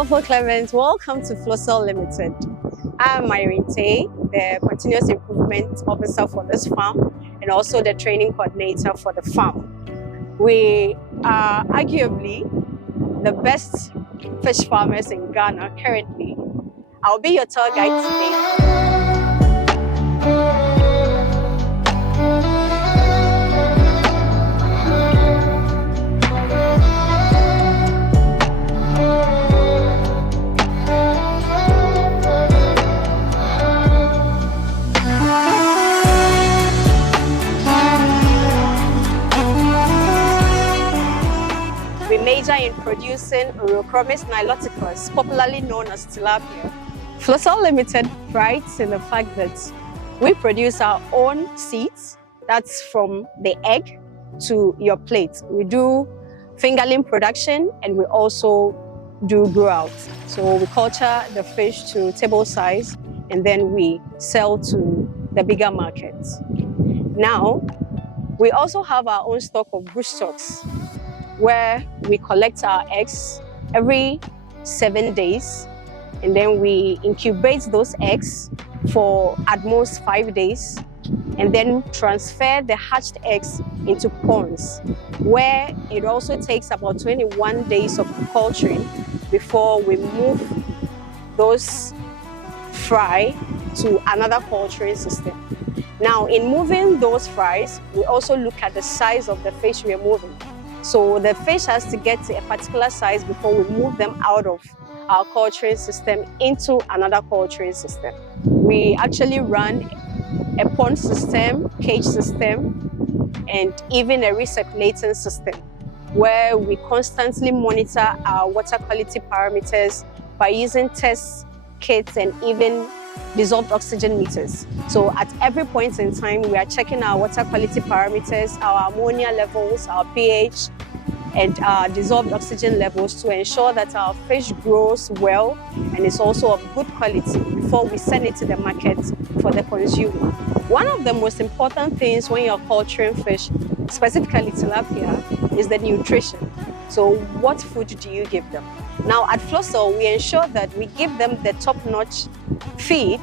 Powerful Clement, welcome to Flosell Ltd. I'm Irene Tay, the Continuous Improvement Officer for this farm and also the Training Coordinator for the farm. We are arguably the best fish farmers in Ghana currently. I'll be your tour guide today. We major in producing Urochromis niloticus, popularly known as tilapia. Flosell Ltd prides in the fact that we produce our own seeds, that's from the egg to your plate. We do fingerling production and we also do grow out. So we culture the fish to table size and then we sell to the bigger markets. Now, we also have our own stock of bush stocks, where we collect our eggs every 7 days and then we incubate those eggs for at most 5 days and then transfer the hatched eggs into ponds, where it also takes about 21 days of culturing before we move those fry to another culturing system. Now, in moving those fries, we also look at the size of the fish we are moving. So the fish has to get to a particular size before we move them out of our culturing system into another culturing system. We actually run a pond system, cage system, and even a recirculating system where we constantly monitor our water quality parameters by using test kits and even dissolved oxygen meters. So at every point in time, we are checking our water quality parameters, our ammonia levels, our pH, and our dissolved oxygen levels to ensure that our fish grows well and is also of good quality before we send it to the market for the consumer. One of the most important things when you're culturing fish, specifically tilapia, is the nutrition. So what food do you give them? Now at Flosell, we ensure that we give them the top-notch feed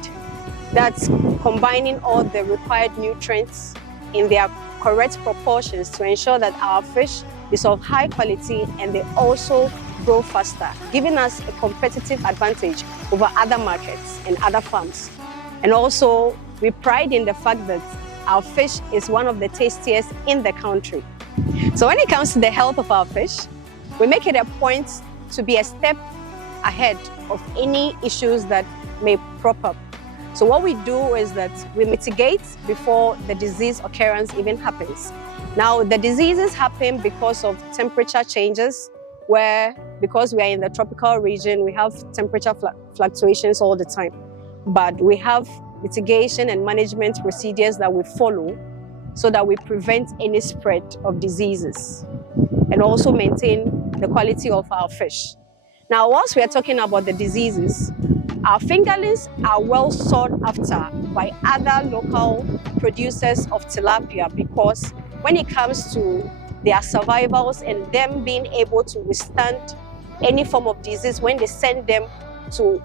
that's combining all the required nutrients in their correct proportions to ensure that our fish is of high quality and they also grow faster, giving us a competitive advantage over other markets and other farms. And also, we pride in the fact that our fish is one of the tastiest in the country. So when it comes to the health of our fish, we make it a point to be a step ahead of any issues that may crop up. So what we do is that we mitigate before the disease occurrence even happens. Now, the diseases happen because of temperature changes, where because we are in the tropical region, we have temperature fluctuations all the time. But we have mitigation and management procedures that we follow so that we prevent any spread of diseases and also maintain the quality of our fish. Now, whilst we are talking about the diseases, our fingerlings are well sought after by other local producers of tilapia because when it comes to their survivals and them being able to withstand any form of disease when they send them to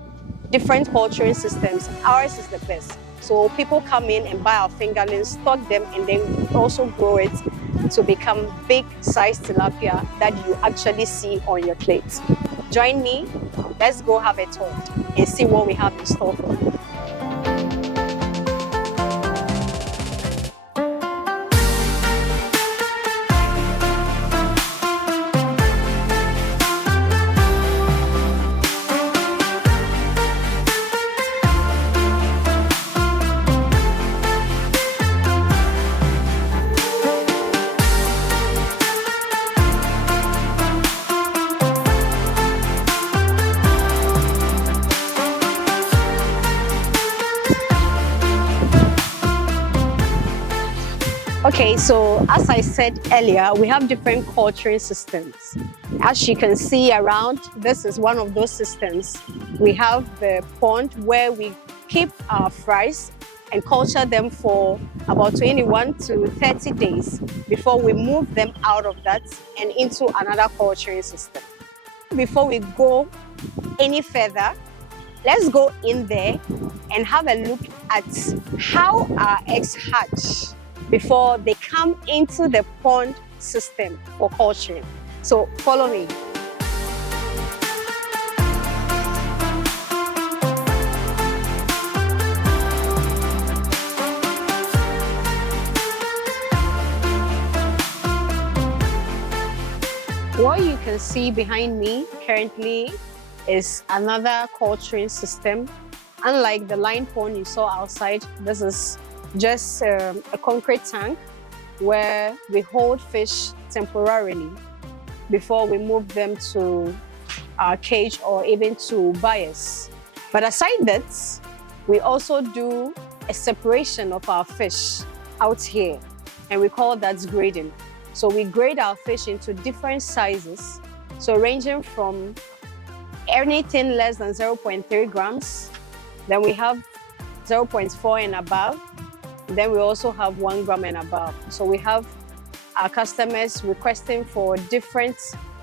different culturing systems, ours is the best. So people come in and buy our fingerlings, stock them, and then also grow it to become big size tilapia that you actually see on your plate. Join me, let's go have a tour and see what we have in store for you. Okay, so as I said earlier, we have different culturing systems. As you can see around, this is one of those systems. We have the pond where we keep our fries and culture them for about 21 to 30 days before we move them out of that and into another culturing system. before we go any further, let's go in there and have a look at how our eggs hatch before they come into the pond system for culturing. So follow me. What you can see behind me currently is another culturing system. Unlike the line pond you saw outside, this is just a concrete tank where we hold fish temporarily before we move them to our cage or even to buyers. But aside that, we also do a separation of our fish out here, and we call that grading. So we grade our fish into different sizes, so ranging from anything less than 0.3 grams, then we have 0.4 and above, then we also have 1 gram and above. So we have our customers requesting for different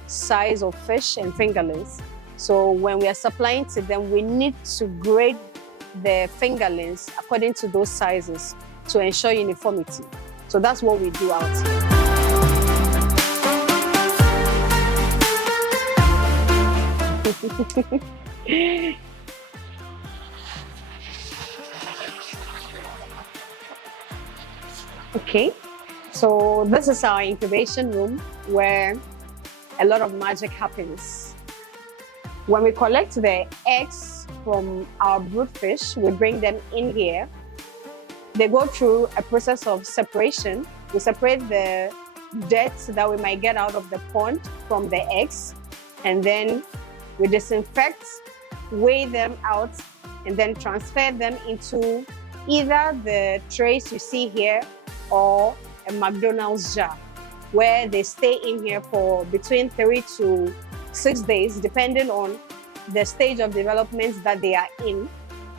size of fish and fingerlings. So when we are supplying to them, we need to grade the fingerlings according to those sizes to ensure uniformity. So that's what we do out here. Okay, so this is our incubation room where a lot of magic happens. When we collect the eggs from our brood fish, we bring them in here. They go through a process of separation. We separate the dirt that we might get out of the pond from the eggs, and then we disinfect, weigh them out, and then transfer them into either the trays you see here or a McDonald's jar, where they stay in here for between 3 to 6 days, depending on the stage of development that they are in,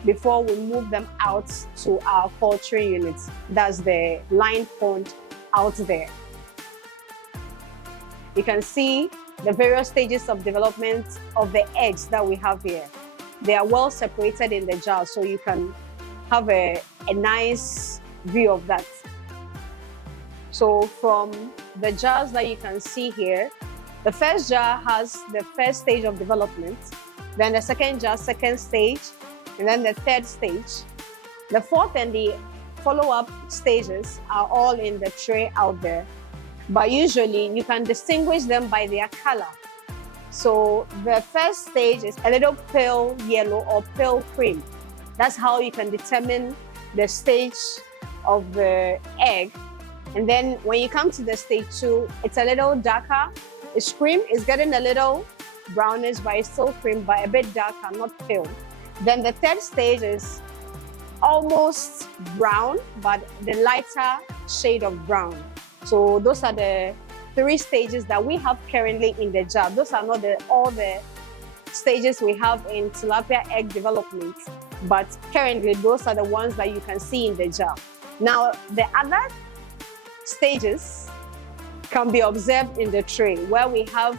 before we move them out to our culturing units. That's the line pond out there. You can see the various stages of development of the eggs that we have here. They are well separated in the jar, so you can have a nice view of that. So from the jars that you can see here, the first jar has the first stage of development, then the second jar, second stage, and then the third stage. The fourth and the follow-up stages are all in the tray out there, but usually you can distinguish them by their color. So the first stage is a little pale yellow or pale cream. That's how you can determine the stage of the egg. And then when you come to the stage 2, it's a little darker. It's cream, it's getting a little brownish, but it's still cream, but a bit darker, not pale. Then the third stage is almost brown, but the lighter shade of brown. So those are the 3 stages that we have currently in the jar. Those are not all the stages we have in tilapia egg development, but currently those are the ones that you can see in the jar. Now, the other stages can be observed in the tray, where we have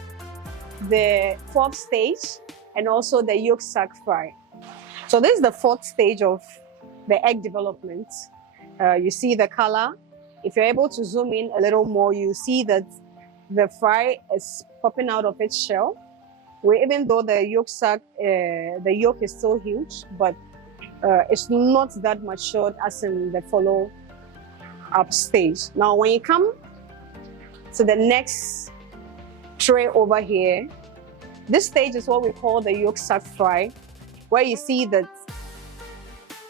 the 4th stage and also the yolk sac fry. So this is the 4th stage of the egg development. You see the color. If you're able to zoom in a little more, you see that the fry is popping out of its shell. Even though the yolk sac, the yolk is still huge, but it's not that matured as in the follow-up stage. Now, when you come to the next tray over here, this stage is what we call the yolk sac fry, where you see that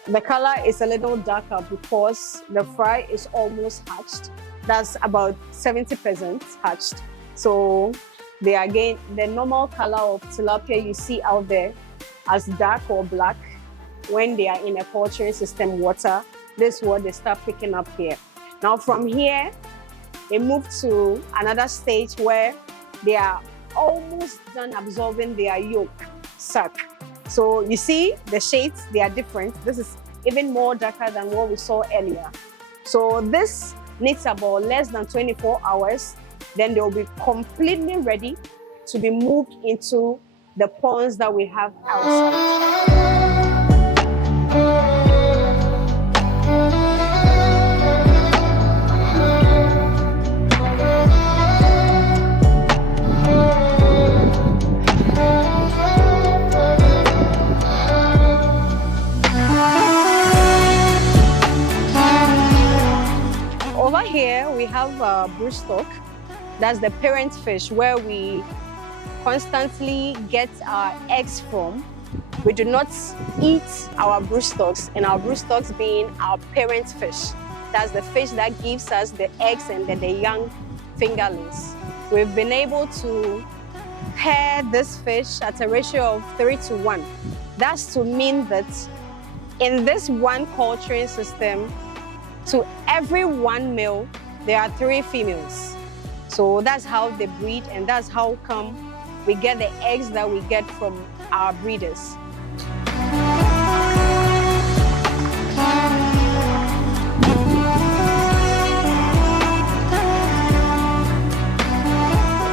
the color is a little darker because the fry is almost hatched. That's about 70% hatched. So they are again the normal color of tilapia you see out there as dark or black. When they are in a culturing system water, this is what they start picking up here. Now from here, they move to another stage where they are almost done absorbing their yolk sac. So you see the shades, they are different. This is even more darker than what we saw earlier. So this needs about less than 24 hours. Then they'll be completely ready to be moved into the ponds that we have outside. Over here, we have broodstock. That's the parent fish where we constantly get our eggs from. We do not eat our broodstocks, and our broodstocks being our parent fish. That's the fish that gives us the eggs and then the young fingerlings. We've been able to pair this fish at a ratio of 3:1. That's to mean that in this one culturing system, to every one male, there are 3 females. So that's how they breed, and that's how come we get the eggs that we get from our breeders.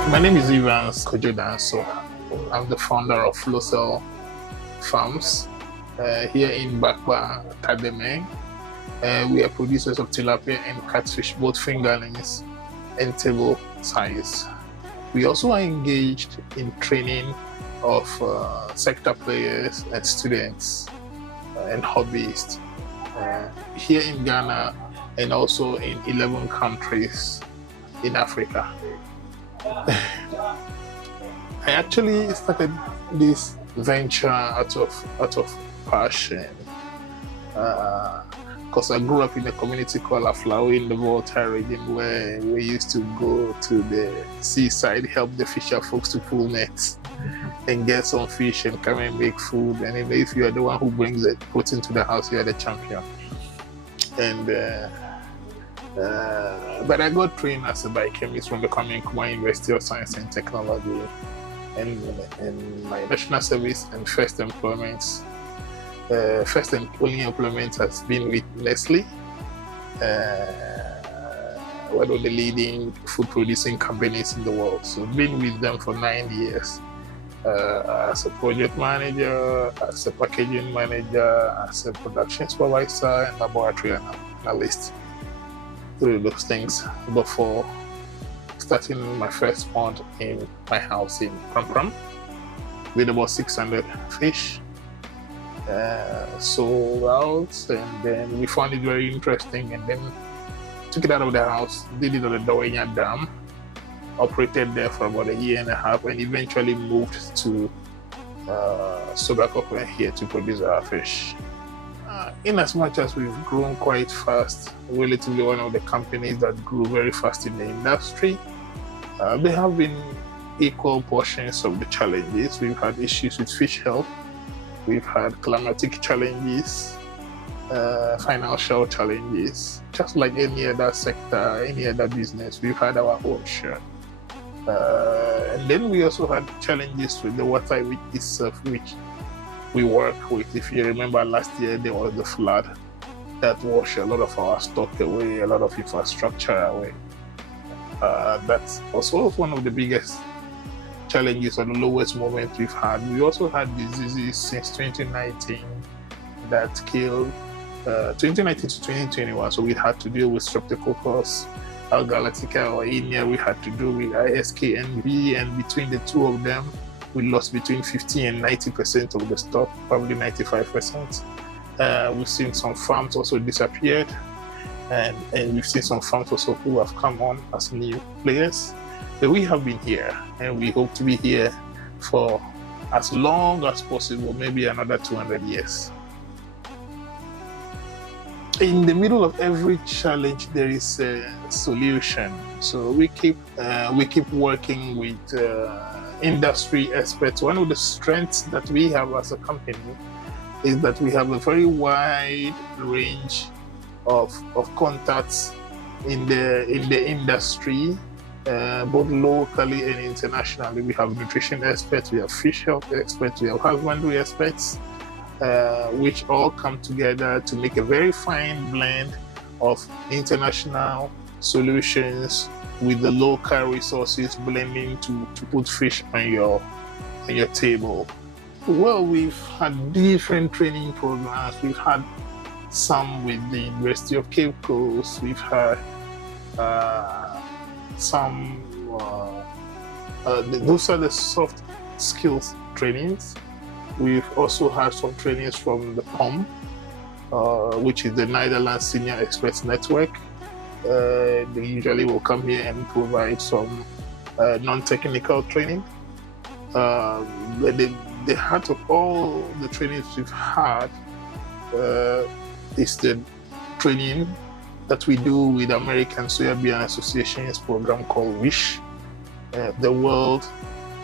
My name is Evans Kojodanso. I'm the founder of Flosell Farms here in Bakwa, Academy. We are producers of tilapia and catfish, both fingerlings and table size. We also are engaged in training of sector players and students and hobbyists here in Ghana and also in 11 countries in Africa. I actually started this venture out of passion because I grew up in a community called Aflawe in the Volta region, where we used to go to the seaside, help the fisher folks to pull nets and get some fish and come and make food. And if you are the one who brings it, puts into the house, you are the champion. And but I got trained as a biochemist from the Nkrumah University of Science and Technology, and my national service and first employment. First and only employment has been with Nestle, one of the leading food producing companies in the world. So I've been with them for 9 years as a project manager, as a packaging manager, as a production supervisor, and laboratory analyst. Through those things before starting my first pond in my house in Pram with about 600 fish. Sold out, and then we found it very interesting, and then took it out of the house, did it on the Dawenya Dam, operated there for about 1.5 years, and eventually moved to Sobakoko here to produce our fish. In as much as we've grown quite fast, relatively one of the companies that grew very fast in the industry, there have been equal portions of the challenges. We've had issues with fish health. We've had climatic challenges, financial challenges. Just like any other sector, any other business, we've had our own share. And then we also had challenges with the water itself, which we work with. If you remember last year, there was the flood that washed a lot of our stock away, a lot of infrastructure away. That's also one of the biggest challenges or the lowest moment we've had. We also had diseases since 2019 that killed 2019 to 2021. So we had to deal with Streptococcus, Galactica, or India. We had to do with ISKNV, and between the two of them, we lost between 50 and 90% of the stock, probably 95%. We've seen some farms also disappeared, and we've seen some farms also who have come on as new players. But we have been here, and we hope to be here for as long as possible, maybe another 200 years. In the middle of every challenge, there is a solution. So we keep working with industry experts. One of the strengths that we have as a company is that we have a very wide range of contacts in the industry, both locally and internationally. We have nutrition experts, we have fish health experts, we have husbandry experts, which all come together to make a very fine blend of international solutions with the local resources blending to put fish on your table. Well, we've had different training programs. We've had some with the University of Cape Coast. We've had some, those are the soft skills trainings. We've also had some trainings from the POM, which is the Netherlands Senior Experts Network. They usually will come here and provide some non-technical training. The heart of all the trainings we've had is the training that we do with American Soybean Association's program called WISH, the World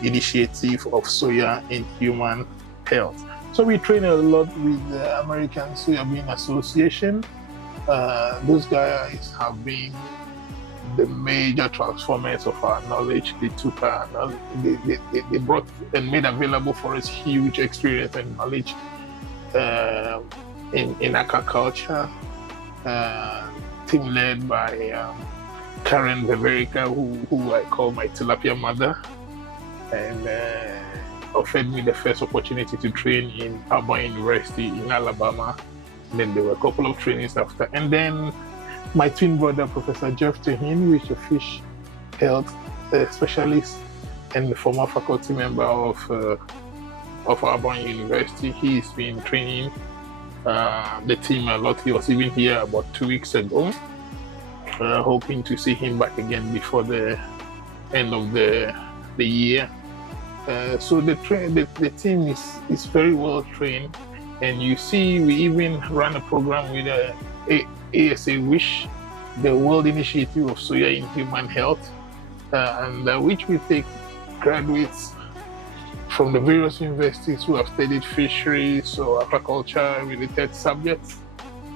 Initiative of Soya in Human Health. So we train a lot with the American Soybean Association. Those guys have been the major transformers of our knowledge. They took our knowledge, they brought and made available for us huge experience and knowledge in aquaculture. Team led by Karen Veverica, who I call my tilapia mother, and offered me the first opportunity to train in Auburn University in Alabama. And then there were a couple of trainings after. And then my twin brother, Professor Jeff Tehin, who is a fish health specialist and the former faculty member of Auburn University, he's been training the team a lot. He was even here about 2 weeks ago, hoping to see him back again before the end of the year. So the team is very well trained, and you see we even run a program with ASA WISH, the World Initiative of Soya in Human Health, and which we take graduates from the various universities who have studied fisheries or aquaculture related subjects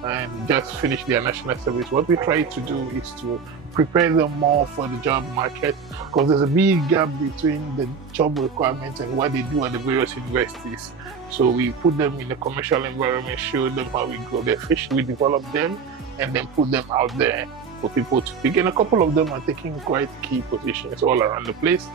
and just finished their national service. What we try to do is to prepare them more for the job market, because there's a big gap between the job requirements and what they do at the various universities. So we put them in the commercial environment, show them how we grow their fish, we develop them, and then put them out there for people to pick. And a couple of them are taking quite key positions all around the place.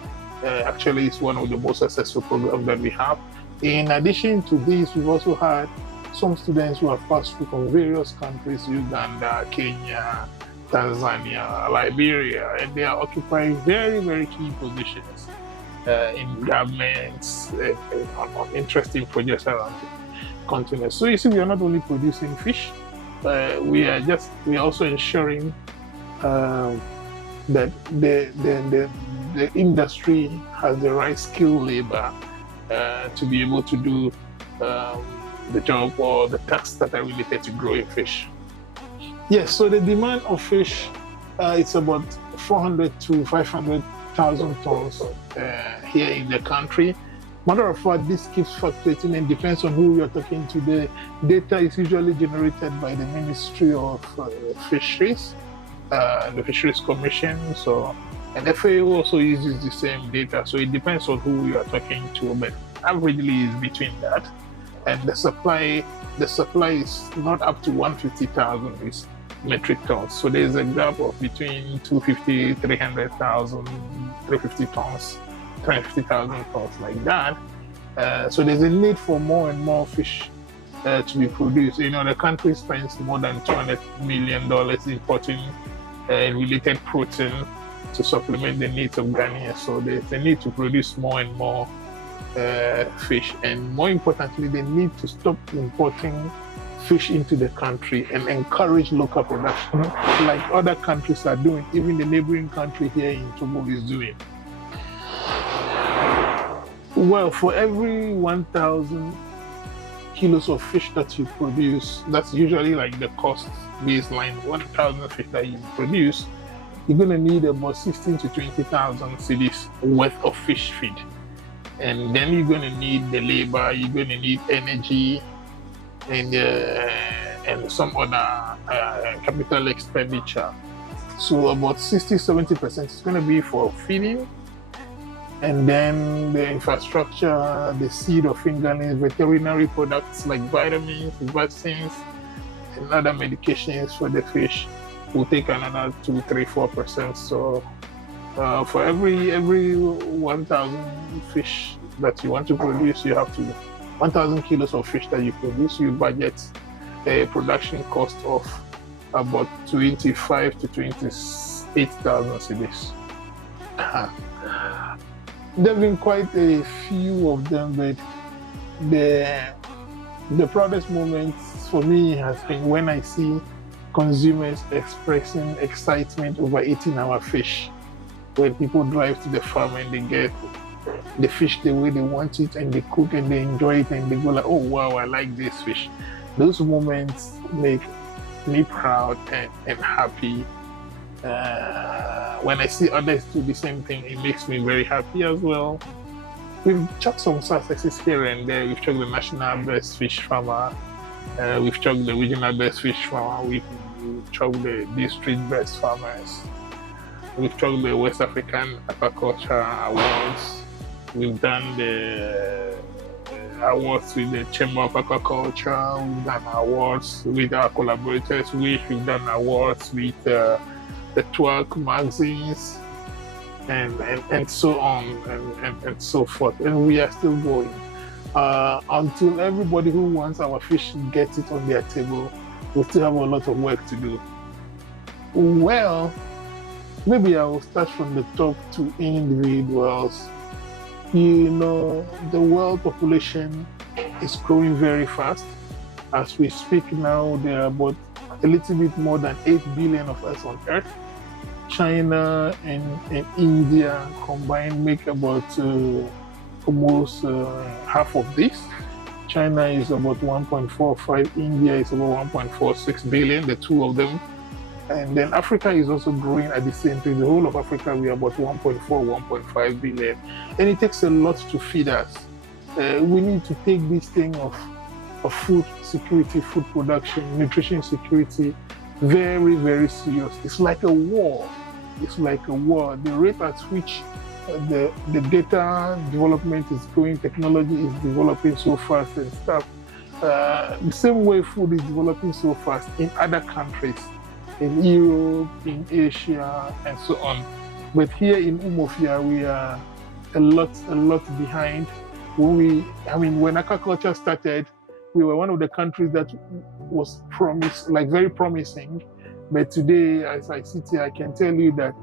Actually, it's one of the most successful programs that we have. In addition to this, we've also had some students who have passed through from various countries, Uganda, Kenya, Tanzania, Liberia, and they are occupying very, very key positions in governments on interesting projects around the continent. So you see, we are not only producing fish, we are also ensuring that the industry has the right skilled labor to be able to do the job or the tasks that are related to growing fish. Yes, so the demand of fish, it's about 400 to 500,000 tons here in the country. Matter of fact, this keeps fluctuating and depends on who you're talking to. The data is usually generated by the Ministry of Fisheries, the Fisheries Commission. So, and FAO also uses the same data. So it depends on who you are talking to, but averagely is between that. And the supply is not up to 150,000 metric tons. So there's a gap of between 250, 300,000, 350 tons, 350,000 tons like that. So there's a need for more and more fish to be produced. You know, the country spends more than $200 million importing related protein to supplement the needs of Ghanaians. So there's a need to produce more and more fish, and more importantly, they need to stop importing fish into the country and encourage local production like other countries are doing, even the neighboring country here in Togo is doing. Well, for every 1,000 kilos of fish that you produce, that's usually like the cost baseline, 1,000 fish that you produce, you're going to need about 16 to 20,000 cedis worth of fish feed. And then you're going to need the labor, you're going to need energy, and some other capital expenditure. So about 60-70% is going to be for feeding, and then the infrastructure, the seed or fingerlings, veterinary products like vitamins, vaccines, and other medications for the fish. we'll take another 2, 3, 4%. So for every 1,000 fish that you want to produce, you have to 1,000 kilos of fish that you produce, you budget a production cost of about 25 to 28,000 cedis. There have been quite a few of them, but the proudest moments for me has been when I see consumers expressing excitement over eating our fish. When people drive to the farm and they get the fish the way they want it and they cook and they enjoy it and they go like, oh wow, I like this fish. Those moments make me proud and happy. When I see others do the same thing, it makes me very happy as well. We've chucked some successes here and there. We've chucked the national best fish farmer. We've chucked the regional best fish farmer. We've chucked the district best farmers. We've chucked the West African Aquaculture Awards. We've done the awards with the Chamber of Aquaculture. We've done awards with our collaborators. We've done awards with the Twerk magazines and so on and so forth. And we are still going until everybody who wants our fish gets it on their table. We still have a lot of work to do. Well, maybe I will start from the top to individuals. You know, the world population is growing very fast. As we speak now, there are about a little bit more than 8 billion of us on Earth. China and India combined make about almost half of this. China is about 1.45, India is about 1.46 billion, the two of them. And then Africa is also growing at the same time. The whole of Africa, we are about 1.4, 1.5 billion. And it takes a lot to feed us. We need to take this thing of food security, food production, nutrition security very, very serious. It's like a war. It's like a war. The rate at which the data development is going, technology is developing so fast and stuff. The same way food is developing so fast in other countries, in Europe, in Asia, and so on. But here in Umuofia, we are a lot behind. When aquaculture started, we were one of the countries that was very promising. But today, as I sit here, I can tell you that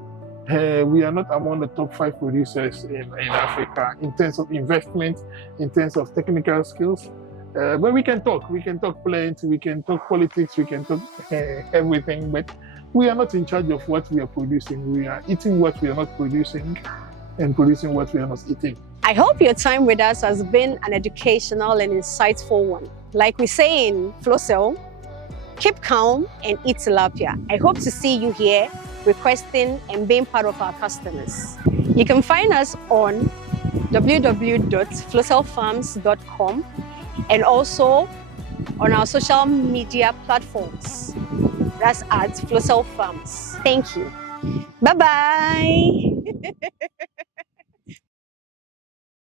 we are not among the top 5 producers in Africa in terms of investment, in terms of technical skills. But we can talk plenty, we can talk politics, we can talk everything, but we are not in charge of what we are producing. We are eating what we are not producing and producing what we are not eating. I hope your time with us has been an educational and insightful one. Like we say in Flosell, keep calm and eat tilapia. I hope to see you here requesting and being part of our customers. You can find us on www.flossellfarms.com and also on our social media platforms. That's at Flosell Farms. Thank you. Bye-bye.